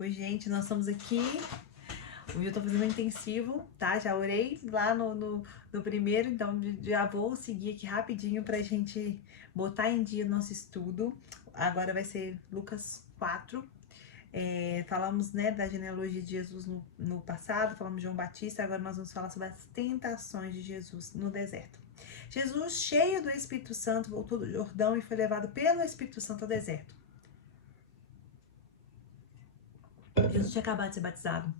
Oi, gente, nós estamos aqui. Hoje eu tô fazendo um intensivo, tá? Já orei lá no primeiro, então já vou seguir aqui rapidinho pra gente botar em dia o nosso estudo. Agora vai ser Lucas 4. Falamos, né, da genealogia de Jesus no passado, falamos de João Batista, agora nós vamos falar sobre as tentações de Jesus no deserto. Jesus, cheio do Espírito Santo, voltou do Jordão e foi levado pelo Espírito Santo ao deserto. Jesus tinha acabado de ser batizado.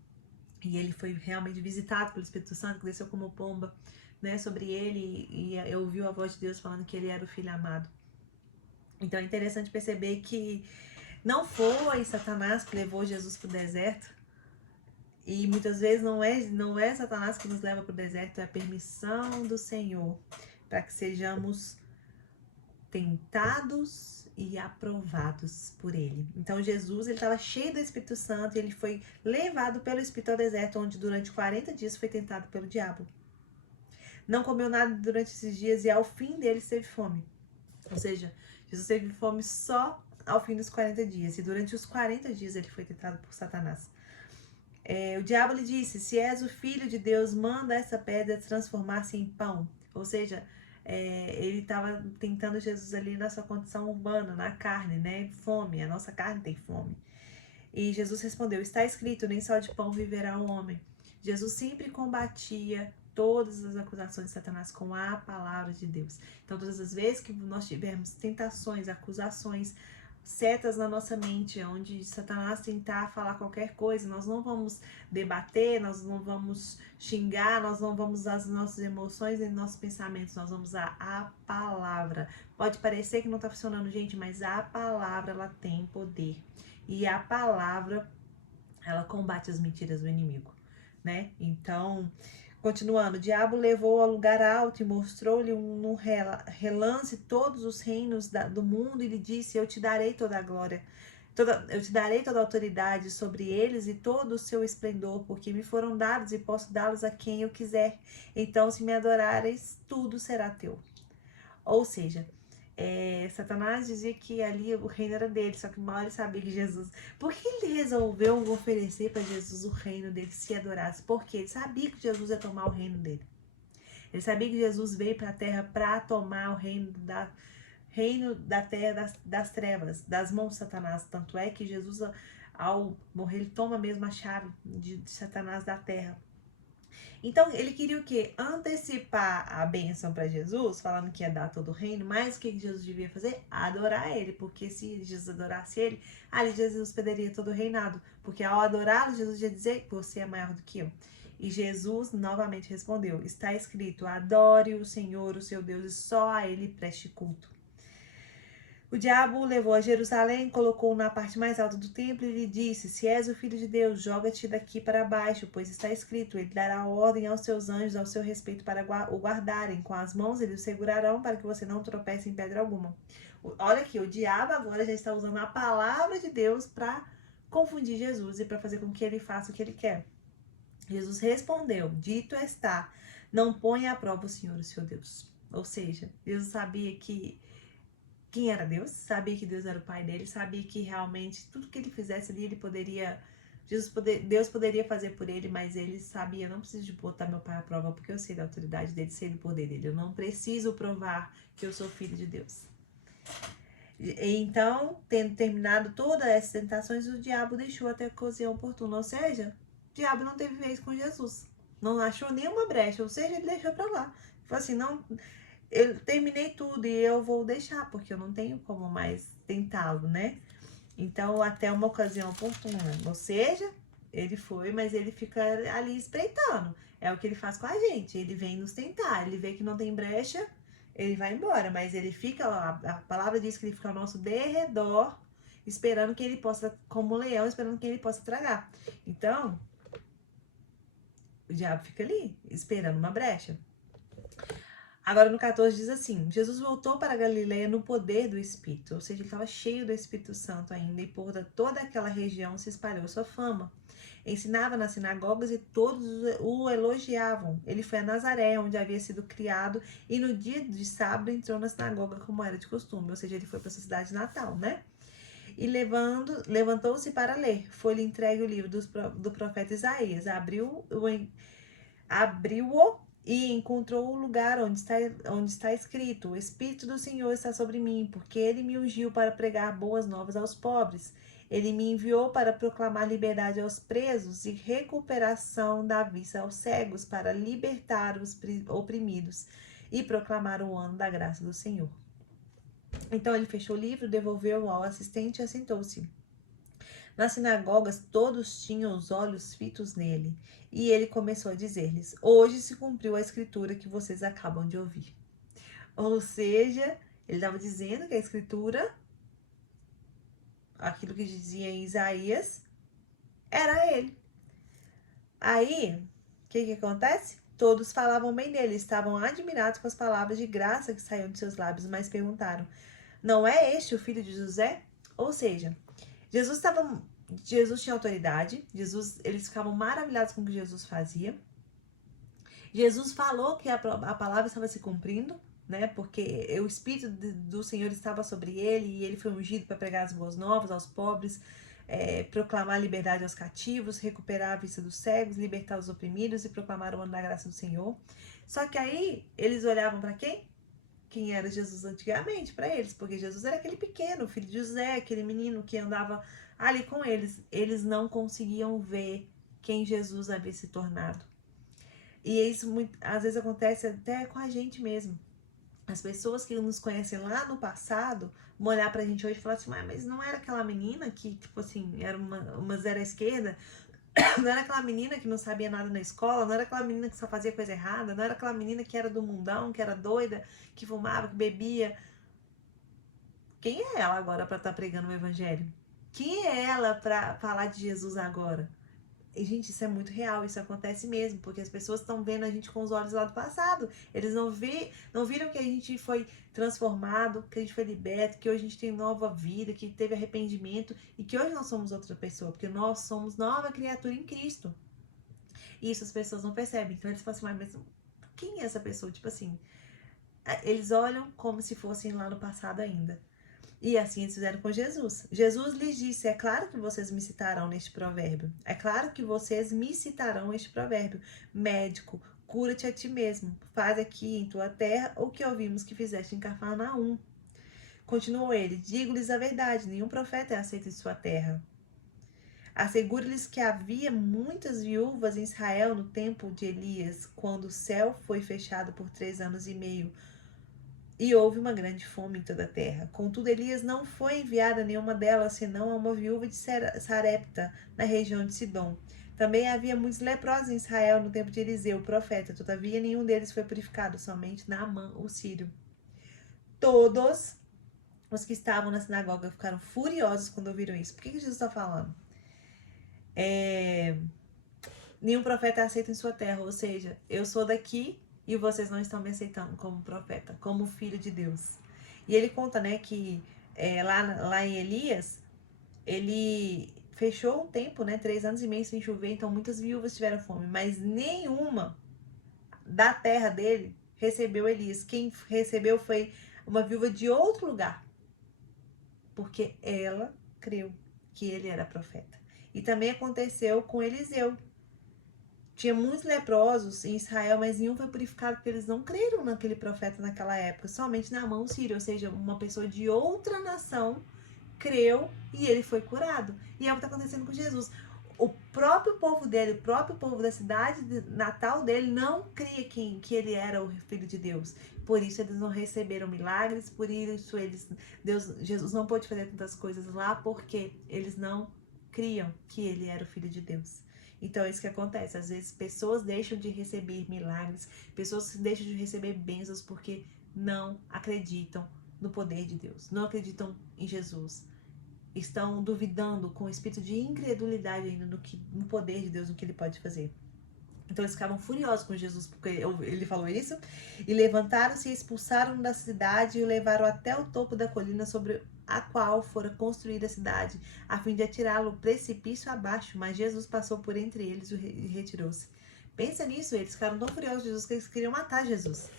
E ele foi realmente visitado pelo Espírito Santo, que desceu como pomba, né, sobre ele, e ouviu a voz de Deus falando que ele era o Filho amado. Então é interessante perceber que não foi Satanás que levou Jesus para o deserto, e muitas vezes não é Satanás que nos leva para o deserto, é a permissão do Senhor, para que sejamos tentados e aprovados por ele. Então Jesus, ele estava cheio do Espírito Santo e ele foi levado pelo Espírito ao deserto, onde durante 40 dias foi tentado pelo diabo. Não comeu nada durante esses dias e ao fim deles teve fome. Ou seja, Jesus teve fome só ao fim dos 40 dias. E durante os 40 dias ele foi tentado por Satanás. O diabo lhe disse: se és o filho de Deus, manda essa pedra transformar-se em pão. Ou seja, ele estava tentando Jesus ali na sua condição urbana, na carne, né? Fome, a nossa carne tem fome. E Jesus respondeu: está escrito, nem só de pão viverá o homem. Jesus sempre combatia todas as acusações de Satanás com a palavra de Deus. Então, todas as vezes que nós tivermos tentações, acusações, setas na nossa mente, onde Satanás tentar falar qualquer coisa, nós não vamos debater, nós não vamos xingar, nós não vamos usar as nossas emoções e nossos pensamentos, nós vamos usar a palavra. Pode parecer que não está funcionando, gente, mas a palavra, ela tem poder. E a palavra, ela combate as mentiras do inimigo, né? Então, continuando, o diabo levou ao lugar alto e mostrou-lhe num relance todos os reinos do mundo e lhe disse: eu te darei toda a glória, eu te darei toda a autoridade sobre eles e todo o seu esplendor, porque me foram dados e posso dá-los a quem eu quiser. Então, se me adorares, tudo será teu. Ou seja, Satanás dizia que ali o reino era dele, só que mal ele sabia que Jesus... Por que ele resolveu oferecer para Jesus o reino dele, se adorasse? Porque ele sabia que Jesus ia tomar o reino dele. Ele sabia que Jesus veio para a terra para tomar o reino da terra das trevas, das mãos de Satanás. Tanto é que Jesus, ao morrer, ele toma mesmo a chave de Satanás da terra. Então, ele queria o quê? Antecipar a bênção para Jesus, falando que ia dar todo o reino, mas o que Jesus devia fazer? Adorar ele, porque se Jesus adorasse ele, ali Jesus perderia todo o reinado, porque ao adorá-lo, Jesus ia dizer: você é maior do que eu. E Jesus novamente respondeu: está escrito, adore o Senhor, o seu Deus, e só a ele preste culto. O diabo o levou a Jerusalém, colocou-o na parte mais alta do templo e lhe disse: se és o filho de Deus, joga-te daqui para baixo, pois está escrito, ele dará ordem aos seus anjos ao seu respeito para o guardarem. Com as mãos eles o segurarão para que você não tropece em pedra alguma. Olha aqui, o diabo agora já está usando a palavra de Deus para confundir Jesus e para fazer com que ele faça o que ele quer. Jesus respondeu: dito está, não ponha à prova o Senhor, o seu Deus. Ou seja, Jesus sabia quem era Deus, sabia que Deus era o pai dele, sabia que realmente tudo que ele fizesse ali, Deus poderia fazer por ele, mas ele sabia: não preciso de botar meu pai à prova, porque eu sei da autoridade dele, sei do poder dele, eu não preciso provar que eu sou filho de Deus. Então, tendo terminado todas essas tentações, o diabo deixou até a ocasião oportuna, ou seja, o diabo não teve vez com Jesus, não achou nenhuma brecha, ou seja, ele deixou pra lá. Falou assim: não, eu terminei tudo e eu vou deixar, porque eu não tenho como mais tentá-lo, né? Então, até uma ocasião oportuna. Ou seja, ele foi, mas ele fica ali espreitando. É o que ele faz com a gente. Ele vem nos tentar, ele vê que não tem brecha, ele vai embora. Mas ele fica, a palavra diz que ele fica ao nosso derredor, esperando que ele possa, como um leão, esperando que ele possa tragar. Então, o diabo fica ali, esperando uma brecha. Agora no 14 diz assim: Jesus voltou para Galileia no poder do Espírito, ou seja, ele estava cheio do Espírito Santo ainda, e por toda aquela região se espalhou sua fama. Ensinava nas sinagogas e todos o elogiavam. Ele foi a Nazaré, onde havia sido criado, e no dia de sábado entrou na sinagoga como era de costume, ou seja, ele foi para sua cidade natal, né? e levantou-se para ler. Foi-lhe entregue o livro do profeta Isaías. Abriu-o e encontrou o lugar onde está escrito: O Espírito do Senhor está sobre mim, porque ele me ungiu para pregar boas novas aos pobres. Ele me enviou para proclamar liberdade aos presos e recuperação da vista aos cegos, para libertar os oprimidos e proclamar o ano da graça do Senhor. Então ele fechou o livro, devolveu-o ao assistente e assentou-se. Nas sinagogas, todos tinham os olhos fitos nele. E ele começou a dizer-lhes: Hoje se cumpriu a escritura que vocês acabam de ouvir. Ou seja, ele estava dizendo que a escritura, aquilo que dizia em Isaías, era ele. Aí, o que acontece? Todos falavam bem dele, estavam admirados com as palavras de graça que saíam de seus lábios, mas perguntaram: Não é este o filho de José? Ou seja, Jesus tinha autoridade, eles ficavam maravilhados com o que Jesus fazia. Jesus falou que a palavra estava se cumprindo, né? Porque o Espírito do Senhor estava sobre ele e ele foi ungido para pregar as boas novas aos pobres, proclamar a liberdade aos cativos, recuperar a vista dos cegos, libertar os oprimidos e proclamar o ano da graça do Senhor. Só que aí eles olhavam para quem? Quem era Jesus antigamente para eles, porque Jesus era aquele pequeno, filho de José, aquele menino que andava ali com eles. Eles não conseguiam ver quem Jesus havia se tornado. E isso às vezes acontece até com a gente mesmo. As pessoas que nos conhecem lá no passado vão olhar pra gente hoje e falar assim: mas não era aquela menina que, tipo assim, era uma zero à esquerda? Não era aquela menina que não sabia nada na escola? Não era aquela menina que só fazia coisa errada? Não era aquela menina que era do mundão, que era doida, que fumava, que bebia? Quem é ela agora para estar pregando o evangelho? Quem é ela para falar de Jesus agora? E, gente, isso é muito real, isso acontece mesmo, porque as pessoas estão vendo a gente com os olhos lá do passado. Eles não viram que a gente foi transformado, que a gente foi liberto, que hoje a gente tem nova vida, que teve arrependimento e que hoje nós somos outra pessoa, porque nós somos nova criatura em Cristo. E isso as pessoas não percebem. Então eles falam assim: mas quem é essa pessoa? Tipo assim, eles olham como se fossem lá no passado ainda. E assim eles fizeram com Jesus. Jesus lhes disse: É claro que vocês me citarão neste provérbio. É claro que vocês me citarão este provérbio. Médico, cura-te a ti mesmo. Faz aqui em tua terra o que ouvimos que fizeste em Cafarnaum. Continuou ele: Digo-lhes a verdade, nenhum profeta é aceito em sua terra. Asseguro-lhes que havia muitas viúvas em Israel no tempo de Elias, quando o céu foi fechado por 3 anos e meio. E houve uma grande fome em toda a terra. Contudo, Elias não foi enviado a nenhuma delas, senão a uma viúva de Sarepta, na região de Sidom. Também havia muitos leprosos em Israel no tempo de Eliseu, o profeta. Todavia, nenhum deles foi purificado, somente Naamã, o sírio. Todos os que estavam na sinagoga ficaram furiosos quando ouviram isso. Por que Jesus está falando? Nenhum profeta é aceito em sua terra. Ou seja, eu sou daqui e vocês não estão me aceitando como profeta, como filho de Deus. E ele conta, né, que lá em Elias, ele fechou um tempo, né, 3 anos e meio sem chover, então muitas viúvas tiveram fome, mas nenhuma da terra dele recebeu Elias. Quem recebeu foi uma viúva de outro lugar, porque ela creu que ele era profeta. E também aconteceu com Eliseu. Tinha muitos leprosos em Israel, mas nenhum foi purificado porque eles não creram naquele profeta naquela época. Somente Naamã, o sírio, ou seja, uma pessoa de outra nação creu e ele foi curado. E é o que está acontecendo com Jesus. O próprio povo dele, o próprio povo da cidade natal dele não cria que ele era o Filho de Deus. Por isso eles não receberam milagres, por isso Jesus não pôde fazer tantas coisas lá, porque eles não criam que ele era o Filho de Deus. Então é isso que acontece. Às vezes pessoas deixam de receber milagres, pessoas deixam de receber bênçãos porque não acreditam no poder de Deus, não acreditam em Jesus. Estão duvidando com o espírito de incredulidade ainda no poder de Deus, no que ele pode fazer. Então eles ficavam furiosos com Jesus porque ele falou isso. E levantaram-se e expulsaram da cidade e o levaram até o topo da colina sobre a qual fora construída a cidade, a fim de atirá-lo precipício abaixo. Mas Jesus passou por entre eles e retirou-se. Pensa nisso, eles ficaram tão furiosos de Jesus que eles queriam matar Jesus.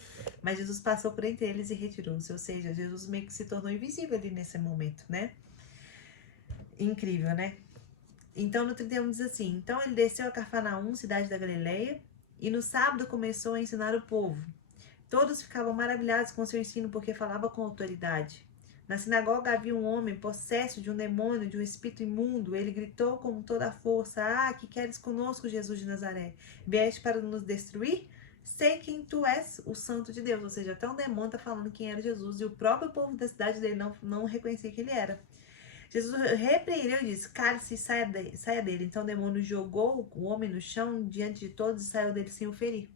Mas Jesus passou por entre eles e retirou-se. Ou seja, Jesus meio que se tornou invisível ali nesse momento, né? Incrível, né? Então, no 31 diz assim: Então ele desceu a Cafarnaum, cidade da Galileia, e no sábado começou a ensinar o povo. Todos ficavam maravilhados com seu ensino, porque falava com autoridade. Na sinagoga havia um homem possesso de um demônio, de um espírito imundo. Ele gritou com toda a força: Ah, que queres conosco, Jesus de Nazaré? Vieste para nos destruir? Sei quem tu és, o Santo de Deus. Ou seja, até um demônio está falando quem era Jesus, e o próprio povo da cidade dele não reconhecia que ele era. Jesus repreendeu e disse: Cale-se e saia dele. Então o demônio jogou o homem no chão diante de todos e saiu dele sem o ferir.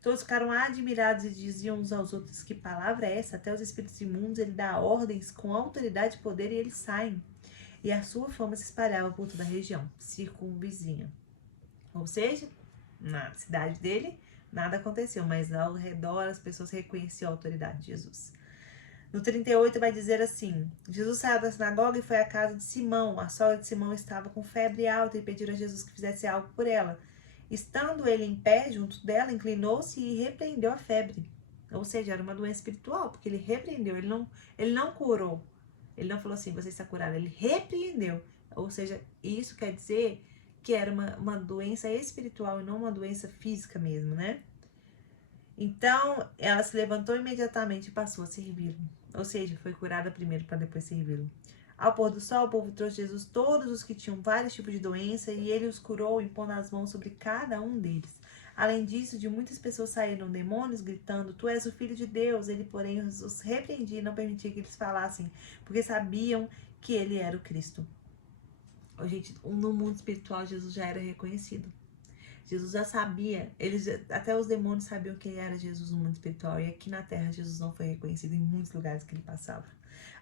Todos ficaram admirados e diziam uns aos outros: Que palavra é essa? Até os espíritos imundos ele dá ordens com autoridade e poder e eles saem. E a sua fama se espalhava por toda a região circunvizinha. Ou seja, na cidade dele nada aconteceu, mas ao redor as pessoas reconheciam a autoridade de Jesus. No 38 vai dizer assim: Jesus saiu da sinagoga e foi à casa de Simão. A sogra de Simão estava com febre alta e pediram a Jesus que fizesse algo por ela. Estando ele em pé junto dela, inclinou-se e repreendeu a febre. Ou seja, era uma doença espiritual, porque ele repreendeu, ele não curou. Ele não falou assim: você está curado, ele repreendeu. Ou seja, isso quer dizer que era uma doença espiritual e não uma doença física mesmo, né? Então, ela se levantou imediatamente e passou a servi-lo. Ou seja, foi curada primeiro para depois servi-lo. Ao pôr do sol, o povo trouxe Jesus todos os que tinham vários tipos de doença e ele os curou, impondo as mãos sobre cada um deles. Além disso, de muitas pessoas saíram demônios, gritando: Tu és o Filho de Deus. Ele, porém, os repreendia e não permitia que eles falassem, porque sabiam que ele era o Cristo. Gente, no mundo espiritual, Jesus já era reconhecido. Jesus já sabia, até os demônios sabiam quem era Jesus no mundo espiritual. E aqui na terra, Jesus não foi reconhecido em muitos lugares que ele passava.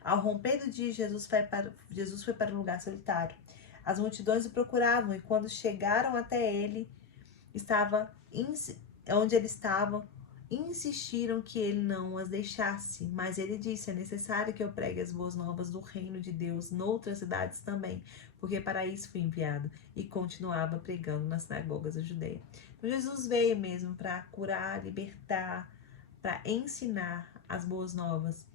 Ao romper do dia, Jesus foi para um lugar solitário. As multidões o procuravam e quando chegaram até ele, onde ele estava, insistiram que ele não as deixasse. Mas ele disse: é necessário que eu pregue as boas novas do reino de Deus noutras cidades também, porque para isso fui enviado. E continuava pregando nas sinagogas da Judeia. Então Jesus veio mesmo para curar, libertar, para ensinar as boas novas,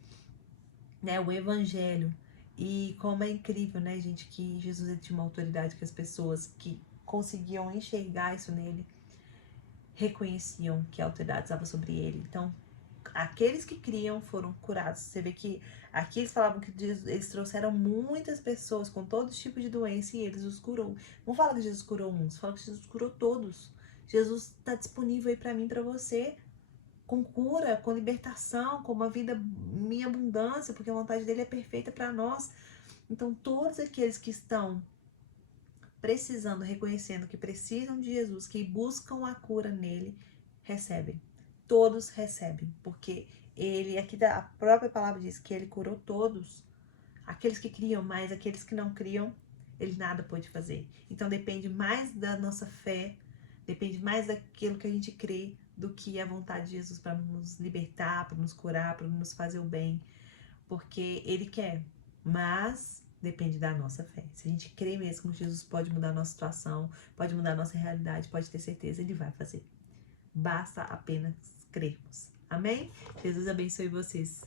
né? O evangelho. E como é incrível, né, gente, que Jesus tinha uma autoridade que as pessoas que conseguiam enxergar isso nele reconheciam que a autoridade estava sobre ele. Então, aqueles que criam foram curados. Você vê que aqui eles falavam que eles trouxeram muitas pessoas com todo tipo de doença e eles os curou. Não fala que Jesus curou uns, fala que Jesus curou todos. Jesus está disponível aí para mim, para você, com cura, com libertação, com uma vida em abundância, porque a vontade dele é perfeita para nós. Então, todos aqueles que estão precisando, reconhecendo que precisam de Jesus, que buscam a cura nele, recebem. Todos recebem, porque ele, aqui a própria palavra diz que ele curou todos, aqueles que criam, mas aqueles que não criam, ele nada pode fazer. Então depende mais da nossa fé, depende mais daquilo que a gente crê, do que a vontade de Jesus para nos libertar, para nos curar, para nos fazer o bem, porque ele quer, mas depende da nossa fé. Se a gente crê mesmo que Jesus pode mudar a nossa situação, pode mudar a nossa realidade, pode ter certeza, ele vai fazer. Basta apenas crermos. Amém? Jesus abençoe vocês.